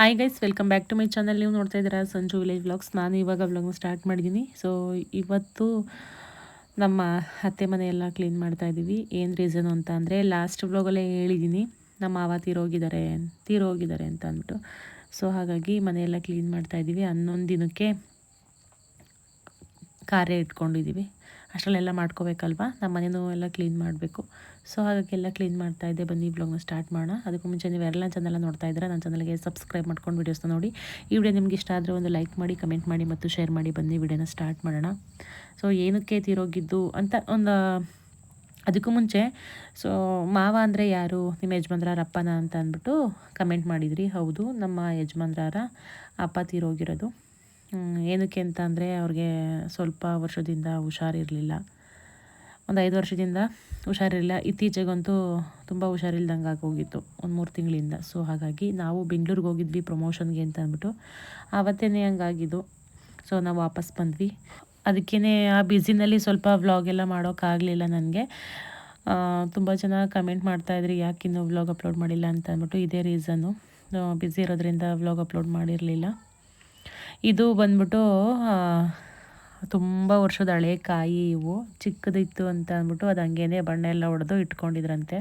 Hi guys, welcome back to my channel. ನೀವು ನೋಡ್ತಾ ಇದ್ದೀರಾ ಸಂಜು ವಿಲೇಜ್ ವ್ಲಾಗ್ಸ್. ನಾನು ಇವಾಗ ವ್ಲಾಗ್ನ ಸ್ಟಾರ್ಟ್ ಮಾಡಿದ್ದೀನಿ. ಸೊ ಇವತ್ತು ನಮ್ಮ ಅತ್ತೆ ಮನೆಯೆಲ್ಲ ಕ್ಲೀನ್ ಮಾಡ್ತಾ ಇದ್ದೀವಿ. ಏನು ರೀಸನು ಅಂತ ಅಂದರೆ, ಲಾಸ್ಟ್ ವ್ಲಾಗಲ್ಲೇ ಹೇಳಿದ್ದೀನಿ ನಮ್ಮ ಮಾವ ತೀರೋಗಿದ್ದಾರೆ ಅಂತ ಅಂದ್ಬಿಟ್ಟು. ಸೊ ಹಾಗಾಗಿ ಮನೆಯೆಲ್ಲ ಕ್ಲೀನ್ ಮಾಡ್ತಾ ಇದ್ದೀವಿ. 11 ದಿನಕ್ಕೆ ಕಾರ್ಯ ಇಟ್ಕೊಂಡಿದ್ದೀವಿ. ಅಷ್ಟರಲ್ಲೆಲ್ಲ ಮಾಡ್ಕೋಬೇಕಲ್ವ, ನಮ್ಮ ಮನೆಯೂ ಎಲ್ಲ ಕ್ಲೀನ್ ಮಾಡಬೇಕು. ಸೊ ಹಾಗಾಗಿ ಎಲ್ಲ ಕ್ಲೀನ್ ಮಾಡ್ತಾಯಿದ್ದೆ. ಬನ್ನಿ ವ್ಲಾಗ್ನ ಸ್ಟಾರ್ಟ್ ಮಾಡೋಣ. ಅದಕ್ಕೂ ಮುಂಚೆ ನೀವು ಯಾರೆಲ್ಲ ಚಾನಲ್ ನೋಡ್ತಾ ಇದ್ದೀರಾ, ನನ್ನ ಚಾನಲ್ಗೆ ಸಬ್ಸ್ಕ್ರೈಬ್ ಮಾಡ್ಕೊಂಡು ವೀಡಿಯೋಸ್ನ ನೋಡಿ. ಈ ವಿಡಿಯೋ ನಿಮ್ಗೆ ಇಷ್ಟ ಆದರೆ ಒಂದು ಲೈಕ್ ಮಾಡಿ, ಕಮೆಂಟ್ ಮಾಡಿ ಮತ್ತು ಶೇರ್ ಮಾಡಿ. ಬನ್ನಿ ವಿಡಿಯೋನ ಸ್ಟಾರ್ಟ್ ಮಾಡೋಣ. ಸೊ ಏನಕ್ಕೆ ತೀರೋಗಿದ್ದು ಅಂತ ಅದಕ್ಕೂ ಮುಂಚೆ, ಸೊ ಮಾವ ಅಂದರೆ ಯಾರು, ನಿಮ್ಮ ಯಜಮಾನ್ರ ಅಪ್ಪನ ಅಂತ ಅಂದ್ಬಿಟ್ಟು ಕಮೆಂಟ್ ಮಾಡಿದ್ರಿ. ಹೌದು, ನಮ್ಮ ಯಜಮಾನ್ರ ಅಪ್ಪ ತೀರೋಗಿರೋದು. ಏನಕ್ಕೆ ಅಂತ ಅಂದರೆ, ಅವ್ರಿಗೆ ಸ್ವಲ್ಪ ವರ್ಷದಿಂದ ಹುಷಾರಿರಲಿಲ್ಲ. ಒಂದು 5 ವರ್ಷದಿಂದ ಹುಷಾರಿರಲಿಲ್ಲ. ಇತ್ತೀಚೆಗಂತೂ ತುಂಬ ಹುಷಾರಿಲ್ದಂಗೆ ಆಗೋಗಿತ್ತು, ಒಂದು 3 ತಿಂಗಳಿಂದ. ಸೊ ಹಾಗಾಗಿ ನಾವು ಬೆಂಗಳೂರಿಗೆ ಹೋಗಿದ್ವಿ ಪ್ರಮೋಷನ್ಗೆ ಅಂತ ಅಂದ್ಬಿಟ್ಟು. ಆವತ್ತೇ ಹಂಗಾಗಿದ್ದು. ಸೊ ನಾವು ವಾಪಸ್ ಬಂದ್ವಿ. ಅದಕ್ಕೇ ಆ ಬ್ಯುಸಿನಲ್ಲಿ ಸ್ವಲ್ಪ ವ್ಲಾಗ್ ಎಲ್ಲ ಮಾಡೋಕ್ಕಾಗಲಿಲ್ಲ ನನಗೆ. ತುಂಬ ಜನ ಕಮೆಂಟ್ ಮಾಡ್ತಾಯಿದ್ರಿ, ಯಾಕೆ ಇನ್ನೂ ವ್ಲಾಗ್ ಅಪ್ಲೋಡ್ ಮಾಡಿಲ್ಲ ಅಂತ ಅಂದ್ಬಿಟ್ಟು. ಇದೇ ರೀಸನ್ನು, ಬ್ಯುಸಿ ಇರೋದ್ರಿಂದ ವ್ಲಾಗ್ ಅಪ್ಲೋಡ್ ಮಾಡಿರಲಿಲ್ಲ. ಇದು ಬಂದ್ಬಿಟ್ಟು ತುಂಬ ವರ್ಷದ ಹಳೆ ಕಾಯಿ. ಇವು ಚಿಕ್ಕದಿತ್ತು ಅಂತ ಅಂದ್ಬಿಟ್ಟು ಅದು ಹಂಗೇನೆ ಬಣ್ಣ ಎಲ್ಲ ಹೊಡೆದು ಇಟ್ಕೊಂಡಿದ್ರಂತೆ.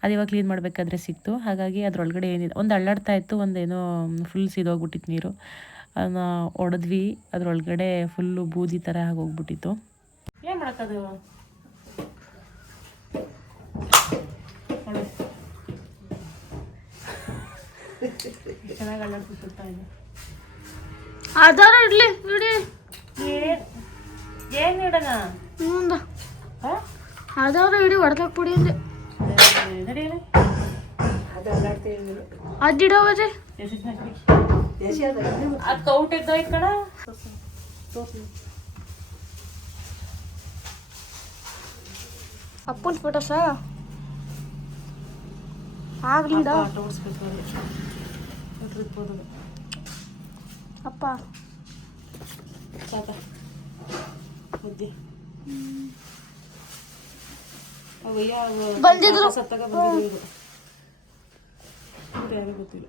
ಅದು ಇವಾಗ ಕ್ಲೀನ್ ಮಾಡಬೇಕಾದ್ರೆ ಸಿಕ್ತು. ಹಾಗಾಗಿ ಅದರೊಳಗಡೆ ಏನಿದೆ, ಒಂದು ಅಳ್ಳಾಡ್ತಾ ಇತ್ತು, ಒಂದೇನೋ ಫುಲ್ ಸಿದೋಗ್ಬಿಟ್ಟಿತ್ತು ನೀರು. ಅದನ್ನ ಹೊಡೆದ್ವಿ, ಅದರೊಳಗಡೆ ಫುಲ್ಲು ಬೂದಿ ಥರ ಆಗೋಗ್ಬಿಟ್ಟಿತ್ತು. ಏನು ಮಾಡೋಕ್ಕದು, ಚೆನ್ನಾಗಿ ಅಳ್ಳಾಡ್ಬಿಟ್ಟು ಇದೆ. ಆಧಾರ ಇಡ್ಲಿ ಇಡಿ. ಏನು ಇಡೋಣ? ಆಧಾರ ಇಡಿ, ಹೊಡೆದಾಕ್ ಬಿಡಿ ಅಂದೆ. ಅದಿಡೋದೆ ಅದು ಕೌಟ್ ಎದ್ದೋಯ್ತು ಕಣ. ಅಪ್ಪನ ಫೋಟೋ ಸಾ ಆಗ್ಲಿಡ ಅಪ್ಪ ಬಂದಿದ್ರು. ಯಾರು ಗೊತ್ತಿಲ್ಲ.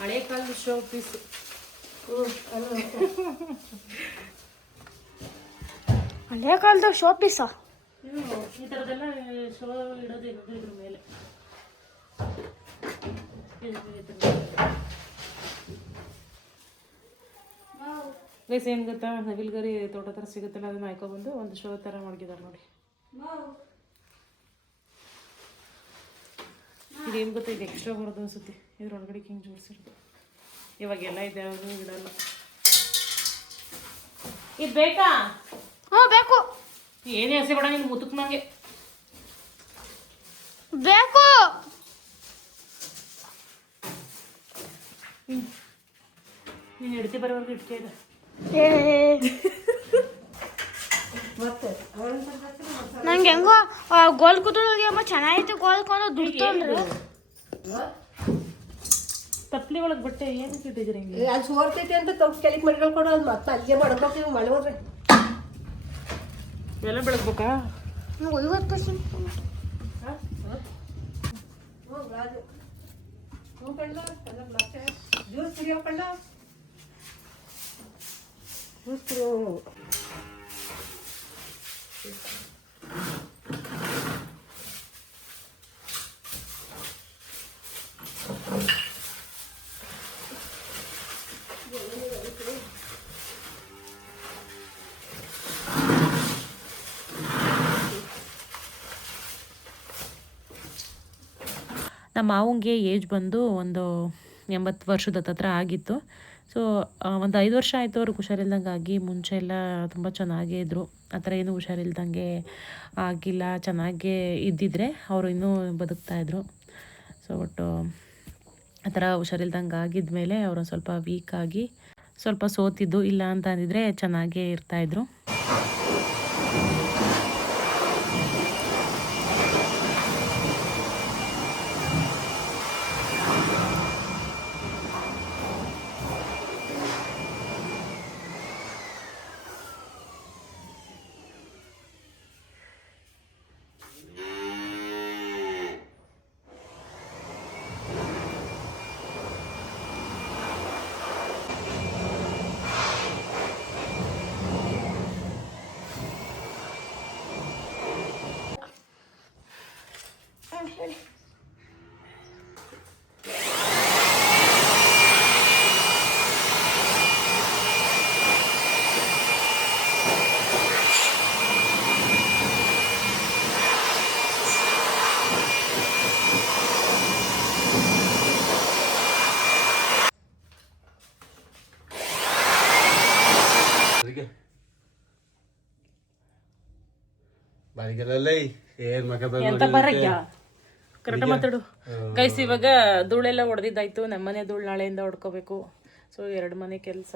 ಹಳೆ ಕಾಲದ ಶೋ ಪೀಸ್. ಹಳೆ ಕಾಲದಾಗ ಶೋ ಪೀಸಾ? ಈ ಥರದ್ದೆಲ್ಲ ಶೋ ಇಡೋದು ಇದ್ರ ಮೇಲೆ. ಗೈಸ್, ಏನು ಗೊತ್ತಾ, ನವಿಲ್ಗರಿ ತೋಟ ಥರ ಸಿಗುತ್ತಲ್ಲ, ಅದನ್ನ ಹಾಕೊಬಂದು ಒಂದು ಶೋ ಥರ ಮಾಡಿದ್ದಾರೆ ನೋಡಿ. ಇದೇನು ಗೊತ್ತಾ, ಇದು ಎಕ್ಸ್ಟ್ರಾ ಬರೋದು ಅನಿಸುತ್ತೆ. ಇದ್ರೊಳಗಡೆ ಹಿಂಗೆ ಜೋಡಿಸಿರೋದು. ಇವಾಗೆಲ್ಲ ಇದೆ, ಯಾವುದು ಇಡಲ್ಲ. ಇದು ಬೇಕಾ? ಹ್ಞೂ ಬೇಕು. ಏನೇ ಹಸಿ ಬೇಡ ನೀನು, ಮುತ್ತಕ್ಕೆ ನಂಗೆ ಬೇಕು. ನೀನು ಎಡ್ತಿ ಬರೋವರೆಗೂ ಇಟ್ಕೆ ಇದೆ. ನಂಗೆ ಹೆಂಗೋ ಗೋಲ್ ಕೂತ್ಕೊಳ್ಳೋದು ಅಮ್ಮ ಚೆನ್ನಾಗಿತ್ತು. ಗೋಲ್ಕೊಂಡು ದುಡ್ಡು ಅಂದ್ರೆ ತಪ್ಪಲಿ ಒಳಗೆ ಬಟ್ಟೆ ಏನಕ್ಕೆ ಇಟ್ಟಿದ್ದೀರಿ ಹಿಂಗೆ? ಅದು ಸೋರ್ತೈತಿ ಅಂತ ತಪ್ಪು ಕೆಲಿಗೆ ಮಡ್ಕೊಡು. ಅದು ಮತ್ತೆ ಅಲ್ಲಿಗೆ ಮಾಡ್ಬೇಕು. ಮಳೆ ಹೋದ್ರೆ ಎಲ್ಲ ಬೆಳಗ್ಬೇಕಾ? 50%. ಜ್ಯೂಸ್ ಕುಡಿಯೋ ಕಳ್ಳ, ಜ್ಯೂಸ್ ಕುಡಿಯೋ. ನಮ್ಮ ಮಾವಂಗೆ ಏಜ್ ಬಂದು ಒಂದು 80 ವರ್ಷದ ಹತ್ರ ಆಗಿತ್ತು. ಸೊ ಒಂದು 5 ವರ್ಷ ಆಯಿತು ಅವ್ರಿಗೆ ಹುಷಾರಿಲ್ದಂಗೆ ಆಗಿ. ಮುಂಚೆ ಎಲ್ಲ ತುಂಬ ಚೆನ್ನಾಗೇ ಇದ್ದರು. ಆ ಥರ ಏನೂ ಹುಷಾರಿಲ್ದಂಗೆ ಆಗಿಲ್ಲ. ಚೆನ್ನಾಗೇ ಇದ್ದಿದ್ರೆ ಅವರು ಇನ್ನೂ ಬದುಕ್ತಾಯಿದ್ರು. ಸೊ ಒಟ್ಟು ಆ ಥರ ಹುಷಾರಿಲ್ದಂಗೆ ಆಗಿದ್ಮೇಲೆ ಅವರು ಸ್ವಲ್ಪ ವೀಕಾಗಿ ಸ್ವಲ್ಪ ಸೋತಿದ್ದು. ಇಲ್ಲ ಅಂತ ಅಂದಿದ್ರೆ ಚೆನ್ನಾಗೇ ಇರ್ತಾಯಿದ್ರು. ಎಂತ ಬರಯ್ಯ ಕರೆಕ್ಟ್ ಮಾತಾಡು ಗೈಸ್. ಇವಾಗ ಧೂಳೆಲ್ಲ ಹೊಡೆದಿದ್ದಾಯ್ತು. ನಮ್ಮನೆ ಧೂಳು ನಾಳೆಯಿಂದ ಹೊಡ್ಕೋಬೇಕು. ಸೊ 2 ಮನೆ ಕೆಲಸ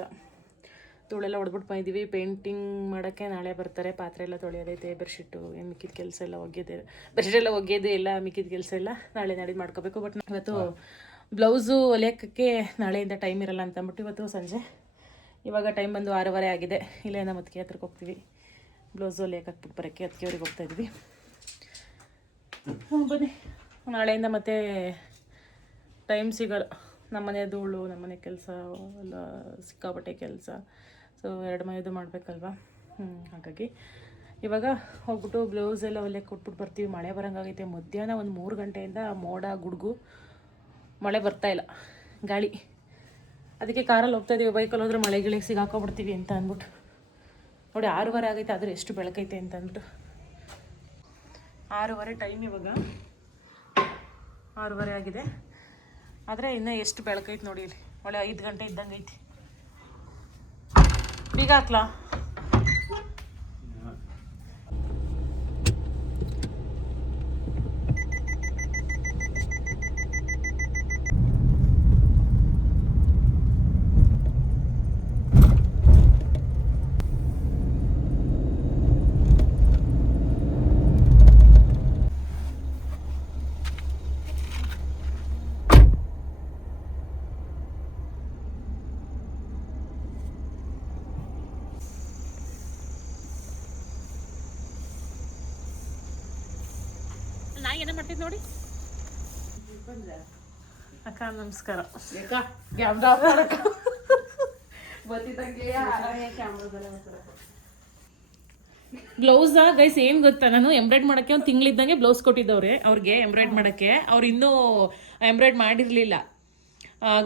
ಧೂಳೆಲ್ಲ ಹೊಡೆದ್ಬಿಟ್ಟು ಬಂದಿದ್ದೀವಿ. ಪೇಂಟಿಂಗ್ ಮಾಡೋಕ್ಕೆ ನಾಳೆ ಬರ್ತಾರೆ. ಪಾತ್ರೆ ಎಲ್ಲ ತೊಳೆಯೋದೈತೆ, ಬೆಡ್ಶೀಟು ಏನು ಮಿಕ್ಕಿದ ಕೆಲಸ ಎಲ್ಲ ಒಗೆಯೋದೆ, ಬೆಡ್ಶೀಟ್ ಎಲ್ಲ ಒಗೆಯೋದೇ ಇಲ್ಲ, ಮಿಕ್ಕಿದ ಕೆಲಸ ಎಲ್ಲ ನಾಳೆ ನಾಡಿದ್ದು ಮಾಡ್ಕೋಬೇಕು. ಬಟ್ ಇವತ್ತು ಬ್ಲೌಸು ಹೊಲಿಯೋಕ್ಕೆ ನಾಳೆಯಿಂದ ಟೈಮ್ ಇರಲ್ಲ ಅಂತ ಅಂದ್ಬಿಟ್ಟು ಇವತ್ತು ಸಂಜೆ, ಇವಾಗ ಟೈಮ್ ಬಂದು 6:15 ಆಗಿದೆ. ಇಲ್ಲೇ ನಮ್ಮ ಅತ್ತಿಗೆ ಹತ್ರಕ್ಕೆ ಹೋಗ್ತೀವಿ ಬ್ಲೌಸು ಹೊಲಿಯೋಕೆ ಹಾಕ್ಬಿಟ್ಟು ಬರೋಕ್ಕೆ. ಅದಕ್ಕೆ ಅವ್ರಿಗೆ ಹೋಗ್ತಾಯಿದ್ವಿ. ಬನ್ನಿ, ನಾಳೆಯಿಂದ ಮತ್ತೆ ಟೈಮ್ ಸಿಗೋಲ್ಲ. ನಮ್ಮನೆ ಧೂಳು, ನಮ್ಮನೆ ಕೆಲಸ ಎಲ್ಲ ಸಿಕ್ಕಾಪಟ್ಟೆ ಕೆಲಸ. ಸೊ 2 ಮನೆದು ಮಾಡಬೇಕಲ್ವ. ಹಾಗಾಗಿ ಇವಾಗ ಹೋಗ್ಬಿಟ್ಟು ಬ್ಲೌಸ್ ಎಲ್ಲ ಹೊಲಿಯೋಕೆ ಕೊಟ್ಬಿಟ್ಟು ಬರ್ತೀವಿ. ಮಳೆ ಬರೋಂಗಾಗೈತೆ. ಮಧ್ಯಾಹ್ನ ಒಂದು 3 ಗಂಟೆಯಿಂದ ಮೋಡ ಗುಡುಗು, ಮಳೆ ಬರ್ತಾಯಿಲ್ಲ, ಗಾಳಿ. ಅದಕ್ಕೆ ಕಾರಲ್ಲಿ ಹೋಗ್ತಾಯಿದ್ದೀವಿ. ಬೈಕಲ್ಲಿ ಹೋದ್ರೆ ಮಳೆ ಗಿಳಿಗೆ ಸಿಗಾಕೊಬಿಡ್ತೀವಿ ಅಂತ ಅಂದ್ಬಿಟ್ಟು ನೋಡಿ 6:15 ಆಗೈತೆ. ಆದರೆ ಎಷ್ಟು ಬೆಳಕೈತೆ ಅಂತ ಅಂದ್ಬಿಟ್ಟು 6:15 ಟೈಮ್. ಇವಾಗ 6:15 ಆಗಿದೆ. ಆದರೆ ಇನ್ನೂ ಎಷ್ಟು ಬೆಳಕೈತೆ ನೋಡಿ. ಇಲ್ಲಿ ಒಳ್ಳೆ 5 ಗಂಟೆ ಇದ್ದಂಗೆ ಐತಿ. ಬೀಗ ಹಾಕ್ಲಾ? ನಾಯಿ ಏನೋ ಮಾಡ್ತಿದ್ ನೋಡಿ. ಅಕ್ಕ ನಮಸ್ಕಾರ. ಬ್ಲೌಸಾ ಗೈಸ್ ಏನು ಗೊತ್ತಾ, ನಾನು ಎಂಬ್ರಾಯ್ಡ್ ಮಾಡೋಕ್ಕೆ ಒಂದು ತಿಂಗಳಿದ್ದಂಗೆ ಬ್ಲೌಸ್ ಕೊಟ್ಟಿದ್ದವ್ರೆ ಅವ್ರಿಗೆ ಎಂಬ್ರಾಯ್ಡ್ ಮಾಡೋಕ್ಕೆ. ಅವ್ರು ಇನ್ನೂ ಎಂಬ್ರಾಯ್ಡ್ ಮಾಡಿರಲಿಲ್ಲ.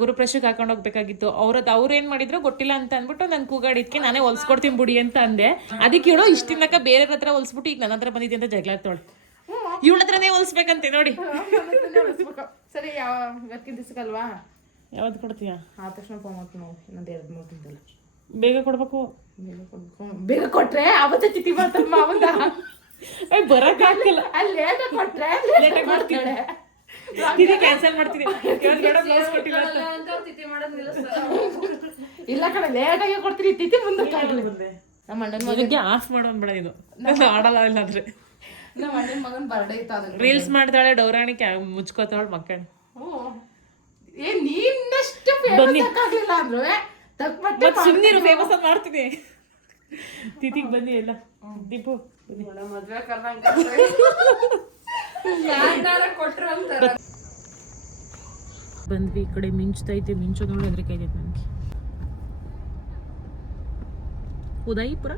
ಗುರುಪ್ರಶಕ್ಕೆ ಹಾಕೊಂಡು ಹೋಗ್ಬೇಕಾಗಿತ್ತು. ಅವ್ರು ಏನು ಮಾಡಿದ್ರು ಗೊತ್ತಿಲ್ಲ ಅಂತ ಅಂದ್ಬಿಟ್ಟು ನಾನು ಕೂಗಾಡಿದ್ಕೆ ನಾನೇ ಹೊಲ್ಸ್ಕೊಡ್ತೀನಿ ಬಿಡಿ ಅಂತ ಅಂದೆ. ಅದಕ್ಕೆ ಹೇಳೋ ಇಷ್ಟಿನಕ ಬೇರೆ ಹತ್ರ ಹೊಲ್ಸ್ಬಿಟ್ಟು ಈಗ ನನ್ನ ಹತ್ರ ಬಂದಿದ್ದೆ ಅಂತ ಜಗಳ ಆಡ್ತಾಳೆ. ಇವಳ ಹತ್ರನೇ ಹೊಲ್ಸ್ಬೇಕಂತೆ ನೋಡಿ. ಸರಿ, ಇವತ್ತಿನ ದಿವಸಕ್ಕಲ್ವಾ? ಯಾವ್ದು ಕೊಡ್ತೀಯಾ? ಆದ ತಕ್ಷಣ ಫೋನ್ ಮಾಡ್ತೀನಿ ನಾವು. ಇನ್ನೊಂದು 2-3 ದಿನದಲ್ಲ ಬೇಗ ಕೊಡ್ಬೇಕು. ಬೇಗ ಕೊಟ್ರೆ ಅವತ್ತೇ ಚಿತಿ ಮಾಡ್ತಾಳೆ ಮಾವಂದ. ಬರಕ್ಕಾಗಲ್ಲ. ಅಲ್ಲಿ ಲೇಟ್ ಕೊಟ್ರೆ ಲೇಟಾಗಿ ಮಾಡ್ತಾಳೆ. ಕ್ಯಾನ್ಸಲ್ ಮಾಡ್ತೀನಿ. ಇಲ್ಲ ಕಡೆ ಲೇಟಾಗಿ ಕೊಡ್ತೀನಿ. ತಿಥಿ ಮುಂದಕ್ಕೆ ನಮ್ಮ ಅಣ್ಣನ ಮಗನಿಗೆ ಆಫ್ ಮಾಡೋನ್ಬೇಡ ಇದು. ಆಡಲ್ಲ ಇಲ್ಲಾಂದ್ರೆ. ನಮ್ಮ ಅಣ್ಣನ ಮಗನ ಬರ್ಡೇ ಇತ್ತು. ಅದಕ್ಕೆ ರೀಲ್ಸ್ ಮಾಡ್ತಾಳೆ ಡೌರಾಣಿ ಮುಚ್ಕೋತಾಳೆ ಮಕ್ಕಳು. ನೀನಷ್ಟು ಫೇಮಸ್ ಆಗಲಿಲ್ಲ ಅಂದ್ರು ತಪ್ಪು ಸುಮ್ಮನಿರು. ಫೇಮಸ್ ಅಂತ ಮಾಡ್ತೀನಿ. ತಿಥಿಗೆ ಬನ್ನಿ ಎಲ್ಲ. ದೀಪು ಮದ್ವೆ ಬಂದ್ವಿ. ಈ ಕಡೆ ಮಿಂಚ್ತೈತೆ. ಮಿಂಚು ನೋಡಿ ಹೆದರಿಕೆ ಐತೈತೆ ನನಗೆ. ಉದಯಪುರ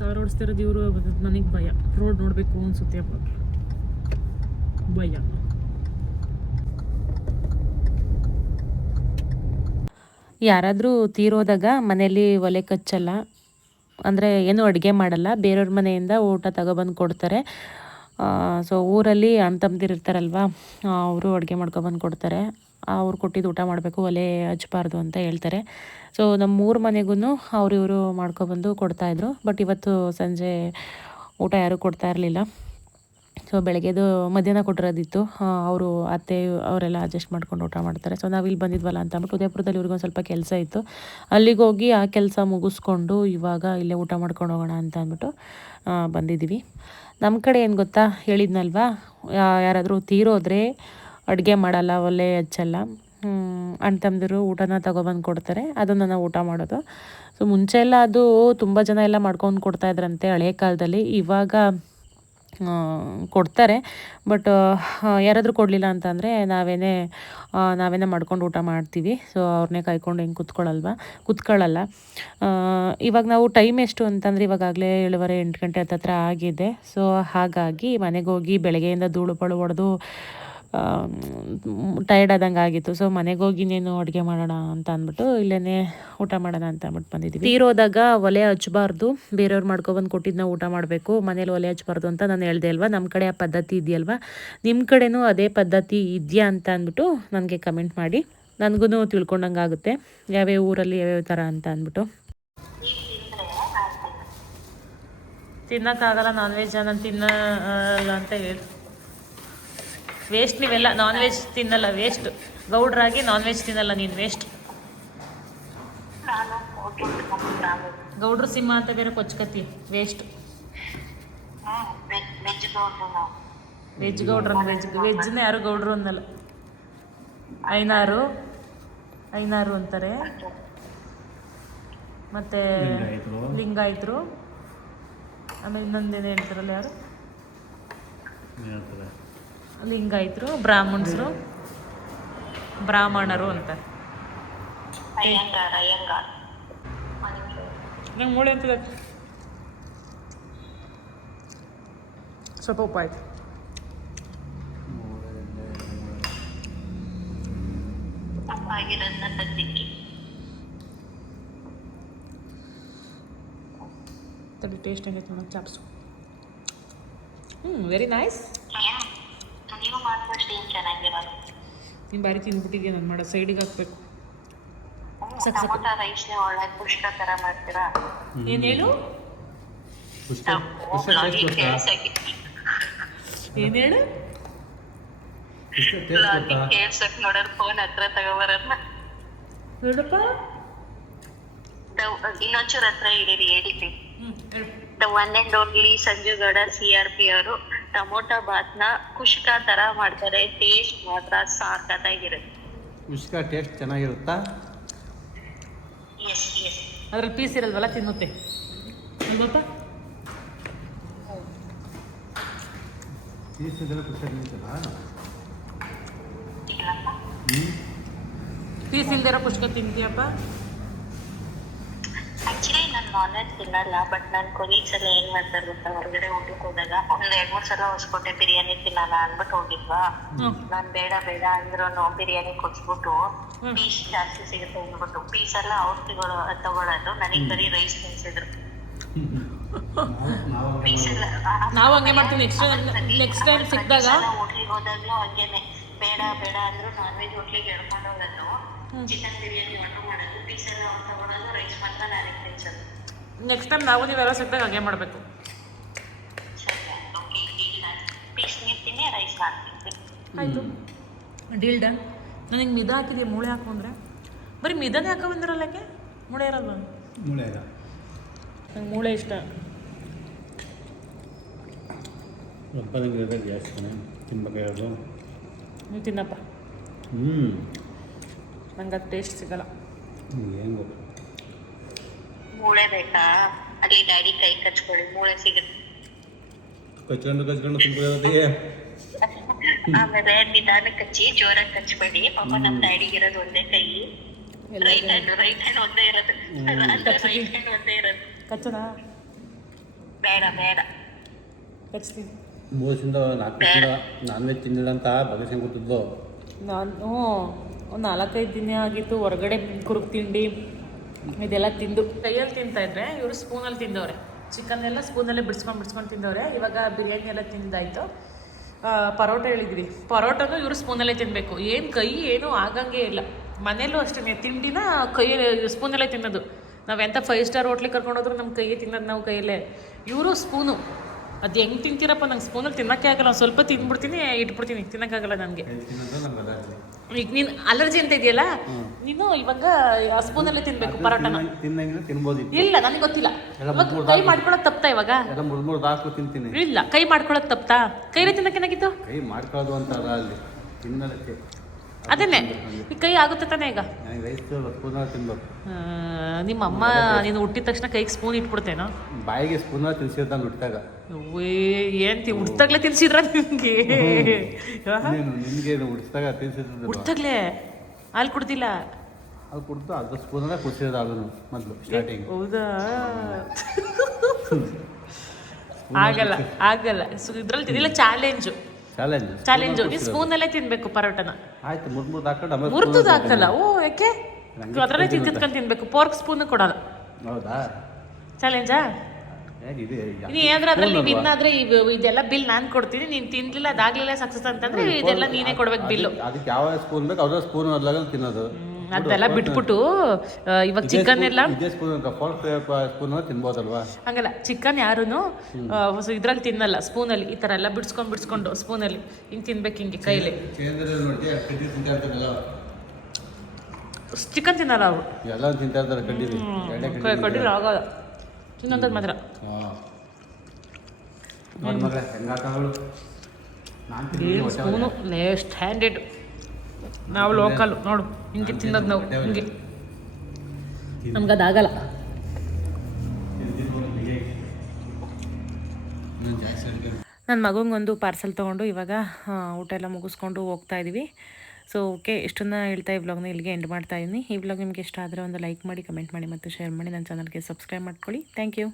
ಕಾರ್ ಓಡಿಸ್ತಿರೋದು ಇವರು. ನನಗೆ ಭಯ. ರೋಡ್ ನೋಡಬೇಕು ಅನ್ಸುತ್ತೆ. ಭಯ. ಯಾರಾದರೂ ತೀರೋದಾಗ ಮನೇಲಿ ಒಲೆ ಕಚ್ಚಲ್ಲ, ಅಂದರೆ ಏನೂ ಅಡುಗೆ ಮಾಡಲ್ಲ. ಬೇರೆಯವ್ರ ಮನೆಯಿಂದ ಊಟ ತಗೊಬಂದು ಕೊಡ್ತಾರೆ. ಸೊ ಊರಲ್ಲಿ ಅಣ್ಣ ತಮ್ಮದಿರು ಇರ್ತಾರಲ್ವ, ಅವರು ಅಡುಗೆ ಮಾಡ್ಕೊಬಂದು ಕೊಡ್ತಾರೆ. ಅವ್ರು ಕೊಟ್ಟಿದ್ದು ಊಟ ಮಾಡಬೇಕು, ಒಲೆ ಹಚ್ಬಾರ್ದು ಅಂತ ಹೇಳ್ತಾರೆ. ಸೊ ನಮ್ಮ 3 ಮನೆಗೂ ಇವರು ಮಾಡ್ಕೊಬಂದು ಕೊಡ್ತಾಯಿದ್ರು. ಬಟ್ ಇವತ್ತು ಸಂಜೆ ಊಟ ಯಾರೂ ಕೊಡ್ತಾ ಇರಲಿಲ್ಲ. ಸೊ ಬೆಳಗ್ಗೆದು ಮಧ್ಯಾಹ್ನ ಕೊಟ್ಟಿರೋದಿತ್ತು. ಅವರು ಅತ್ತೆ ಅವರೆಲ್ಲ ಅಡ್ಜಸ್ಟ್ ಮಾಡ್ಕೊಂಡು ಊಟ ಮಾಡ್ತಾರೆ. ಸೊ ನಾವು ಇಲ್ಲಿ ಬಂದಿದ್ವಲ್ಲ ಅಂತ ಅಂದ್ಬಿಟ್ಟು ಉದಯಪುರದಲ್ಲಿ ಇವ್ರಿಗೊಂದು ಸ್ವಲ್ಪ ಕೆಲಸ ಇತ್ತು. ಅಲ್ಲಿಗೆ ಹೋಗಿ ಆ ಕೆಲಸ ಮುಗಿಸ್ಕೊಂಡು ಇವಾಗ ಇಲ್ಲೇ ಊಟ ಮಾಡ್ಕೊಂಡು ಹೋಗೋಣ ಅಂತ ಅಂದ್ಬಿಟ್ಟು ಬಂದಿದ್ದೀವಿ. ನಮ್ಮ ಕಡೆ ಏನು ಗೊತ್ತಾ, ಹೇಳಿದ್ನಲ್ವ, ಯಾರಾದರೂ ತೀರೋದ್ರೆ ಅಡುಗೆ ಮಾಡಲ್ಲ, ಒಲೆ ಹಚ್ಚಲ್ಲ. ಅಣ್ಣ ತಮ್ಮದಿರು ಊಟನ ತಗೊಬಂದು ಕೊಡ್ತಾರೆ. ಅದನ್ನು ನಾವು ಊಟ ಮಾಡೋದು. ಸೊ ಮುಂಚೆ ಎಲ್ಲ ಅದು ತುಂಬ ಜನ ಎಲ್ಲ ಮಾಡ್ಕೊಂಡು ಕೊಡ್ತಾಯಿದ್ರಂತೆ ಹಳೆ ಕಾಲದಲ್ಲಿ. ಇವಾಗ ಕೊಡ್ತಾರೆ. ಬಟ್ ಯಾರಾದರೂ ಕೊಡಲಿಲ್ಲ ಅಂತಂದರೆ ನಾವೇನೇ ಮಾಡ್ಕೊಂಡು ಊಟ ಮಾಡ್ತೀವಿ. ಸೊ ಅವ್ರನ್ನೇ ಕಾಯ್ಕೊಂಡು ಹೆಂಗೆ ಕುತ್ಕೊಳ್ಳಲ್ಲ. ಇವಾಗ ನಾವು ಟೈಮ್ ಎಷ್ಟು ಅಂತಂದರೆ ಇವಾಗಲೇ 7:30 8 ಗಂಟೆ ಹತ್ತತ್ರ ಆಗಿದೆ. ಸೊ ಹಾಗಾಗಿ ಮನೆಗೆ ಹೋಗಿ ಬೆಳಗ್ಗೆಯಿಂದ ಧೂಳು ಪಳು ಹೊಡೆದು ಟೈರ್ಡ್ ಆದಂಗೆ ಆಗಿತ್ತು. ಸೊ ಮನೆಗೆ ಹೋಗಿ ಇನ್ನೇನು ಅಡುಗೆ ಮಾಡೋಣ ಅಂತ ಅಂದ್ಬಿಟ್ಟು ಇಲ್ಲೇ ಊಟ ಮಾಡೋಣ ಅಂತ ಅಂದ್ಬಿಟ್ಟು ಬಂದಿದ್ದೀವಿ. ತೀರೋದಾಗ ಒಲೆ ಹಚ್ಚಬಾರ್ದು, ಬೇರೆಯವ್ರು ಮಾಡ್ಕೊಬಂದು ಕೊಟ್ಟಿದ್ದನ್ನ ಊಟ ಮಾಡಬೇಕು, ಮನೇಲಿ ಒಲೆ ಹಚ್ಚಬಾರ್ದು ಅಂತ ನಾನು ಹೇಳ್ದೆ ಅಲ್ವಾ. ನಮ್ಮ ಕಡೆ ಆ ಪದ್ಧತಿ ಇದೆಯಲ್ವ, ನಿಮ್ಮ ಕಡೆನೂ ಅದೇ ಪದ್ಧತಿ ಇದೆಯಾ ಅಂತ ಅಂದ್ಬಿಟ್ಟು ನನಗೆ ಕಮೆಂಟ್ ಮಾಡಿ. ನನಗೂ ತಿಳ್ಕೊಂಡಂಗೆ ಆಗುತ್ತೆ ಯಾವ್ಯಾವ ಊರಲ್ಲಿ ಯಾವ್ಯಾವ ಥರ ಅಂತ ಅಂದ್ಬಿಟ್ಟು. ತಿನ್ನೋಕ್ಕಾಗಲ್ಲ ನಾನ್ ವೆಜ್ ನಾನು ತಿನ್ನಲ್ಲ ಅಂತ ಹೇಳಿ ವೇಸ್ಟ್. ನೀವೆಲ್ಲ ನಾನ್ ವೆಜ್ ತಿನ್ನಲ್ಲ, ವೇಸ್ಟ್. ಗೌಡ್ರಾಗಿ ನಾನ್ ವೆಜ್ ತಿನ್ನಲ್ಲ ನೀನು, ವೇಸ್ಟ್. ಗೌಡ್ರು ಸಿಂಹ ಅಂತ ಬೇರೆ ಕೊಚ್ಕತಿ, ವೇಸ್ಟ್. ವೆಜ್ ಗೌಡ್ರು, ವೆಜ್ನ ಯಾರು ಗೌಡ್ರು ಅನ್ನಲ್ಲ, ಐನಾರು ಅಂತಾರೆ. ಮತ್ತು ಲಿಂಗಾಯತರು, ಆಮೇಲೆ ಇನ್ನೊಂದೇನು ಹೇಳ್ತಾರಲ್ಲ ಯಾರು, ಲಿಂಗಾಯತರು, ಬ್ರಾಹ್ಮಣರು ಅಂತಾರೆ. ನಂಗೆ ಮೂಳೆ ಅಂತದ ಸ್ವಲ್ಪ ಉಪ್ಪು ಆಯ್ತು. ತಡಿ ಟೇಸ್ಟ್ ಹೆಂಗೈತೆ ನೋಡೋಣ, ಚಾಪ್ಸು. Very nice. ನೀನು ಬಾರಿ ತಿಂದ್ಬಿಟ್ಟಿದ್ಯಾ, ನಾನು ಮಾಡೋ ಸೈಡಿಗೆ ಹಾಕ್ಬೇಕು. ಏನು ಹೇಳು, ಏನು ಹೇಳು, ಹೇಳಪ್ಪ. ಇನ್ನೊಂಚೂರ ಹತ್ರ ಹಿಡೀರಿ, ಹೇಳಿದ್ವಿ. The one and only Sanju Gowda CRP ಅವರು ಟೊಮೊಟೊ ಬಾತ್ನ ಕುಷ್ಕ ತರ ಮಾಡ್ತಾರೆ. ಟೇಸ್ಟ್ ಮಾತ್ರ ಸಾಕಾಗಿರುತ್ತೆ. ಕುಷ್ಕ ಟೇಸ್ಟ್ ಚೆನ್ನಾಗಿರುತ್ತಾ? Yes yes. ಅದ್ರಲ್ಲಿ ಪೀಸ್ ಇರಲ್ವಲ್ಲ, ತಿನ್ನುತ್ತೆ ಅಲ್ವಪ್ಪ? ಪೀಸ್ ಇದೆಲ್ಲ ಕುಷ್ಕ ತಿಂತಲ್ಲ. ಇಲ್ಲಪ್ಪ, ಪೀಸ್ ಇಲ್ದಿರೋ ಕುಷ್ಕ ತಿಂತೀಯಪ್ಪ? ಆಕ್ಚುಲಿ ನಾನು ನಾನ್ ವೆಜ್ ತಿನ್ನಲ್ಲ, ಬಟ್ ನನ್ನ ಕೊಲೀಗ್ಸ್ ಎಲ್ಲ ಏನ್ ಮಾಡ್ತಾರೆ ಗೊತ್ತಾ, ಹೊರಗಡೆ ಊಟಕ್ಕೆ ಹೋದಾಗ ಒಂದ್ 2-3 ಸಲ ಹೊಸ್ಕೊಟ್ಟೆ ಬಿರಿಯಾನಿ ತಿನ್ನಲ್ಲ ಅನ್ಬಿಟ್ಟು ಹೋಗಿದ್ವಾ. ನಾನ್ ಬೇಡ ಅಂದ್ರೂ ಬಿರಿಯಾನಿ ಕೊಡ್ಸ್ಬಿಟ್ಟು ಪೀಸ್ ಜಾಸ್ತಿ ಸಿಗುತ್ತೆ ಅಂದ್ಬಿಟ್ಟು ಪೀಸ್ ಎಲ್ಲ ಅವ್ರು ತಗೊಳ್ಳೋದು, ನನಗ್ ಬರೀ ರೈಸ್ ತಿನ್ಸಿದ್ರು. ಪೀಸ್ ಎಲ್ಲ ನಾವು ಹಂಗೆ ಮಾಡ್ತೀವಿ. ನೆಕ್ಸ್ಟ್ ಟೈಮ್ ಸಿಕ್ಕಿದಾಗ ಹೋಟ್ಲಿಗೆ ಹೋದಾಗ್ಲೂ ಹಂಗೇನೆ, ಬೇಡ ಅಂದ್ರು ನಾನ್ ವೆಜ್ ಹೋಟ್ಲಿಗೆ ಹೇಳ್ಕೊಂಡು ಹೋಗೋದು, ಚಿಕನ್ ಬಿರಿಯಾನಿ ಆರ್ಡರ್ ಮಾಡೋದು, ಪೀಸ್ ಎಲ್ಲ ಅವ್ರು ತಗೊಳ್ಳೋದು, ರೈಸ್ ಮಾತ್ರ ನನಗೆ ತಿನ್ಸೋದು. ನೆಕ್ಸ್ಟ್ ಟೈಮ್ ನಾವು ನೀವೆಲ್ಲ ಸಿಕ್ಕಿದಾಗ ಹಾಗೆ ಮಾಡಬೇಕು. ಸರಿ, ಓಕೆ, ಪೀಸ್ ನೀರು ತಿನ್ನಿ, ರೈಸ್ ನಾನು ತಿಂತೀನಿ. ಆಯಿತು, ಡೀಲ್ ಡನ್. ನನಗೆ ಮಿದ ಹಾಕಿದೆಯಾ ಮೂಳೆ ಹಾಕು ಅಂದರೆ? ಬರೀ ಮಿದನೇ ಹಾಕೋ ಬಂದಿರಲ್ಲಕ್ಕೆ, ಮೂಳೆ ಇರಲ್ವ? ಮೂಳೆ ಇಲ್ಲ, ನಂಗೆ ಮೂಳೆ ಇಷ್ಟ. ರಬ್ಬದಂಗೆ ಇರೋದು ಜಾಸ್ತಿ ತಿನ್ಬೇಕಾಗಿರೋದು. ನೀವು ತಿನ್ನಪ್ಪ, ನಂಗೆ ಅದು ಟೇಸ್ಟ್ ಸಿಗಲ್ಲ. ಏನು ಗೊತ್ತು, ಮೂಳೆ ಬೇಕಾ? ಅಲ್ಲಿ ಡ್ಯಾಡಿ ಕೈ ಕಚ್ಕೊಳ್ಳಿ, ಮೂಳೆ ಸಿಗುತ್ತೆ. ಕಚ್ಕೊಂಡು ತಿನ್ಕೊಳ್ಳೋದೇ. ಆಮೇಲೆ ನಿಧಾನಕ್ಕೆ ಕಚ್ಚಿ, ಜೋರಾಗಿ ಕಚ್ಬೇಡಿ. ಪಾಪ ನಮ್ಮ ಡ್ಯಾಡಿಗಿರೋದು ಒಂದೇ ಕೈ, ರೈಟ್ ಹ್ಯಾಂಡ್ ಒಂದೇ ಇರೋದು, ರೈಟ್ ಹ್ಯಾಂಡ್ ಒಂದೇ ಇರೋದು. ಕಚ್ಚದ ಬೇಡ ಕಚ್ತೀನಿ. 3 ವರ್ಷದಿಂದ 4 ವರ್ಷದಿಂದ ನಾನ್ ವೆಜ್ ತಿನ್ನಿಲ್ಲ ಅಂತ ಭಗತ್ ಗೊತ್ತಿದ್ಲು. ನಾನು ಒಂದು 4-5 ದಿನ ಆಗಿತ್ತು ಹೊರಗಡೆ ಕುರುಕ್ ತಿಂಡಿ ಇದೆಲ್ಲ ತಿಂದು. ಕೈಯಲ್ಲಿ ತಿಂತಾಯಿದ್ರೆ ಇವರು ಸ್ಪೂನಲ್ಲಿ ತಿಂದವ್ರೆ. ಚಿಕನ್ ಎಲ್ಲ ಸ್ಪೂನಲ್ಲೇ ಬಿಡ್ಸ್ಕೊಂಡು ತಿಂದವ್ರೆ. ಇವಾಗ ಬಿರಿಯಾನಿ ಎಲ್ಲ ತಿಂದಾಯಿತು. ಪರೋಟ ಹೇಳಿದ್ವಿ, ಪರೋಟನೂ ಇವರು ಸ್ಪೂನಲ್ಲೇ ತಿನ್ನಬೇಕು. ಏನು ಕೈ ಏನೂ ಆಗಂಗೆ ಇಲ್ಲ. ಮನೇಲೂ ಅಷ್ಟೇ, ತಿಂಡಿನ ಕೈಯಲ್ಲಿ ಸ್ಪೂನಲ್ಲೇ ತಿನ್ನೋದು. ನಾವು ಎಂಥ 5 ಸ್ಟಾರ್ ಹೋಟ್ಲಿಗೆ ಕರ್ಕೊಂಡೋದ್ರು ನಮ್ಮ ಕೈಯೇ ತಿನ್ನೋದು, ನಾವು ಕೈಯಲ್ಲೇ. ಇವರು ಸ್ಪೂನು. ಅದು ಹೆಂಗೆ ತಿಂತೀರಪ್ಪ? ನಂಗೆ ಸ್ಪೂನಲ್ಲಿ ತಿನ್ನೋಕ್ಕೆ ಆಗಲ್ಲ. ಸ್ವಲ್ಪ ತಿಂದ್ಬಿಡ್ತೀನಿ, ಇಟ್ಬಿಡ್ತೀನಿ, ತಿನ್ನೋಕ್ಕಾಗಲ್ಲ ನನಗೆ. ಈಗ ನೀನು ಅಲರ್ಜಿ ಅಂತ ಇದೆಯಲ್ಲ, ನೀನು ಇವಾಗ ಆ ಸ್ಪೂನಲ್ಲೇ ತಿನ್ನಬೇಕು ಪರೋಟನ. ತಿನ್ಬೋದು. ಇಲ್ಲ, ನನಗೆ ಗೊತ್ತಿಲ್ಲ. ಕೈ ಮಾಡ್ಕೊಳ್ಳೋದು ತಪ್ತಾ ಇವಾಗ? ಎಲ್ಲ 3 ಹಾಕು ತಿಂತೀನಿ. ಇಲ್ಲ, ಕೈ ಮಾಡ್ಕೊಳ್ಳೋದು ತಪ್ತಾ? ಕೈಲೇ ತಿನ್ನೋಕ್ಕೇನಾಗಿತ್ತು? ಕೈ ಮಾಡ್ಕೊಳ್ಳೋದು ಅಂತಾರ ಅಲ್ಲಿ ತಿನ್ನೋದಕ್ಕೆ. ಅದನ್ನೇ ಈ ಕೈ ಆಗುತ್ತೆ ತಾನೇ ಈಗ? ನನಗೆ ರೈಸ್ ಸ್ಪೂನಲ್ಲಿ ತಿನ್ಬೇಕು. ನಿಮ್ಮ ಅಮ್ಮ ನೀನು ಹುಟ್ಟಿದ ತಕ್ಷಣ ಕೈಗೆ ಸ್ಪೂನ್ ಇಟ್ಬಿಡ್ತೇನೋ? ಬಾಯಿಗೆ ಸ್ಪೂನಲ್ಲಿ ತಿನ್ಸಿರ್ತಾನೆ ಹುಟ್ಟಾಗ. ಏನು ಹುಟ್ಟಾಗ್ಲೇ ತಿನ್ಸಿದ್ರ ನಿಮಗೆ? ನಿನಗೆ ಹುಟ್ಟಿದಾಗ ತಿನ್ಸಿದ್ರು. ಹುಟ್ಟಾಗ್ಲೇ ಹಾಲು ಕುಡ್ದಿಲ್ಲ? ಅದು ಕುಡ್ದು ಅದು ಸ್ಪೂನಲ್ಲೇ ಕುಡಿಸಿರೋದು ಅದನ್ನು ಮೊದಲು ಸ್ಟಾರ್ಟಿಂಗ್. ಹೌದಾ? ಆಗಲ್ಲ ಇದ್ರಲ್ಲಿ ತಿನ್ನಿಲ್ಲ. ಚಾಲೆಂಜು ನೀನು ಸ್ಪೂನಲ್ಲೇ ತಿನ್ಬೇಕು ಪರೋಟನ. ಆಯ್ತು, ಮುರ್ದು ಹಾಕೊಂಡು ಆಮೇಲೆ ಮುರ್ದುದು ಹಾಕಲ್ಲ. ಯಾಕೆ? ಅದರಲ್ಲೇ ತಿನ್ಕೊಂಡು ತಿನ್ಬೇಕು. ಪೋರ್ಕ್ ಸ್ಪೂನ್ ಕೊಡಲ್ಲ. ಹೌದಾ? ಚಾಲೆಂಜಾ? ನೀ ಏನಾದ್ರೆ ಅದ್ರಲ್ಲಿ ವಿನ್ ಆದ್ರೆ ಇದೆಲ್ಲ ಬಿಲ್ ನಾನು ಕೊಡ್ತೀನಿ. ನೀನು ತಿನ್ಲಿಲ್ಲ, ಅದಾಗ್ಲಿಲ್ಲ ಸಕ್ಸಸ್ ಅಂತಂದ್ರೆ ಇದೆಲ್ಲ ನೀನೇ ಕೊಡ್ಬೇಕು ಬಿಲ್ಲು. ಅದಕ್ಕೆ ಯಾವ ಸ್ಪೂನ್ ಬೇಕು ಅದ್ರ ಸ್ಪೂನ್ ಅದ್ಲಾಗ ತಿನ್ನೋದು. ಅದೆಲ್ಲ ಬಿಟ್ಬಿಟ್ಟು ಇವಾಗ ಚಿಕನ್ ಎಲ್ಲ ಇದೇ ಸ್ಪೂನು ತಿನ್ಬೋದಲ್ವಾ? ಹಂಗಲ್ಲ, ಚಿಕನ್ ಯಾರೂ ಇದ್ರಲ್ಲಿ ತಿನ್ನಲ್ಲ, ಸ್ಪೂನಲ್ಲಿ ಈ ಥರ ಎಲ್ಲ ಬಿಡಿಸ್ಕೊಂಡು ಸ್ಪೂನಲ್ಲಿ ಹಿಂಗೆ ತಿನ್ಬೇಕು, ಹಿಂಗೆ ಕೈಲಿ. ಚಿಕನ್ ತಿನ್ನಲ್ಲ ಅವರು, ಎಲ್ಲ ತಿಂತಾ ಇರ್ತಾರೆ ಕಡ್ಡಿಲಿ. ಕಡ್ಡಿಲಿ ಆಗೋಲ್ಲ, ತಿನ್ನೋಂಥದ್ದು ಮಾತ್ರ. ನೋಡಿ ಮಗ ಹೆಂಗಾಕಗಳು. ಏನು ಸ್ಪೂನು ಲೆಫ್ಟ್ ಹ್ಯಾಂಡೆಡ್, ನಾವು ಲೋಕಲ್ ನೋಡು ಹಿಂಗೆ ತಿನ್ನೋದು ನಾವು ಹಿಂಗೆ, ನಮ್ಗದಾಗಲ್ಲ. ನನ್ನ ಮಗಂಗೊಂದು ಪಾರ್ಸೆಲ್ ತೊಗೊಂಡು ಇವಾಗ ಊಟ ಎಲ್ಲ ಮುಗಿಸ್ಕೊಂಡು ಹೋಗ್ತಾ ಇದ್ದೀವಿ. ಸೊ ಓಕೆ, ಇಷ್ಟನ್ನು ಹೇಳ್ತಾ ಈ ವ್ಲಾಗ್ನ ಇಲ್ಲಿಗೆ ಎಂಡ್ ಮಾಡ್ತಾ ಇದ್ದೀನಿ. ಈ ವ್ಲಾಗ್ ನಿಮಗೆ ಇಷ್ಟ ಆದರೆ ಒಂದು ಲೈಕ್ ಮಾಡಿ, ಕಮೆಂಟ್ ಮಾಡಿ ಮತ್ತು ಶೇರ್ ಮಾಡಿ. ನನ್ನ ಚಾನಲ್ಗೆ ಸಬ್ಸ್ಕ್ರೈಬ್ ಮಾಡ್ಕೊಳ್ಳಿ. Thank you.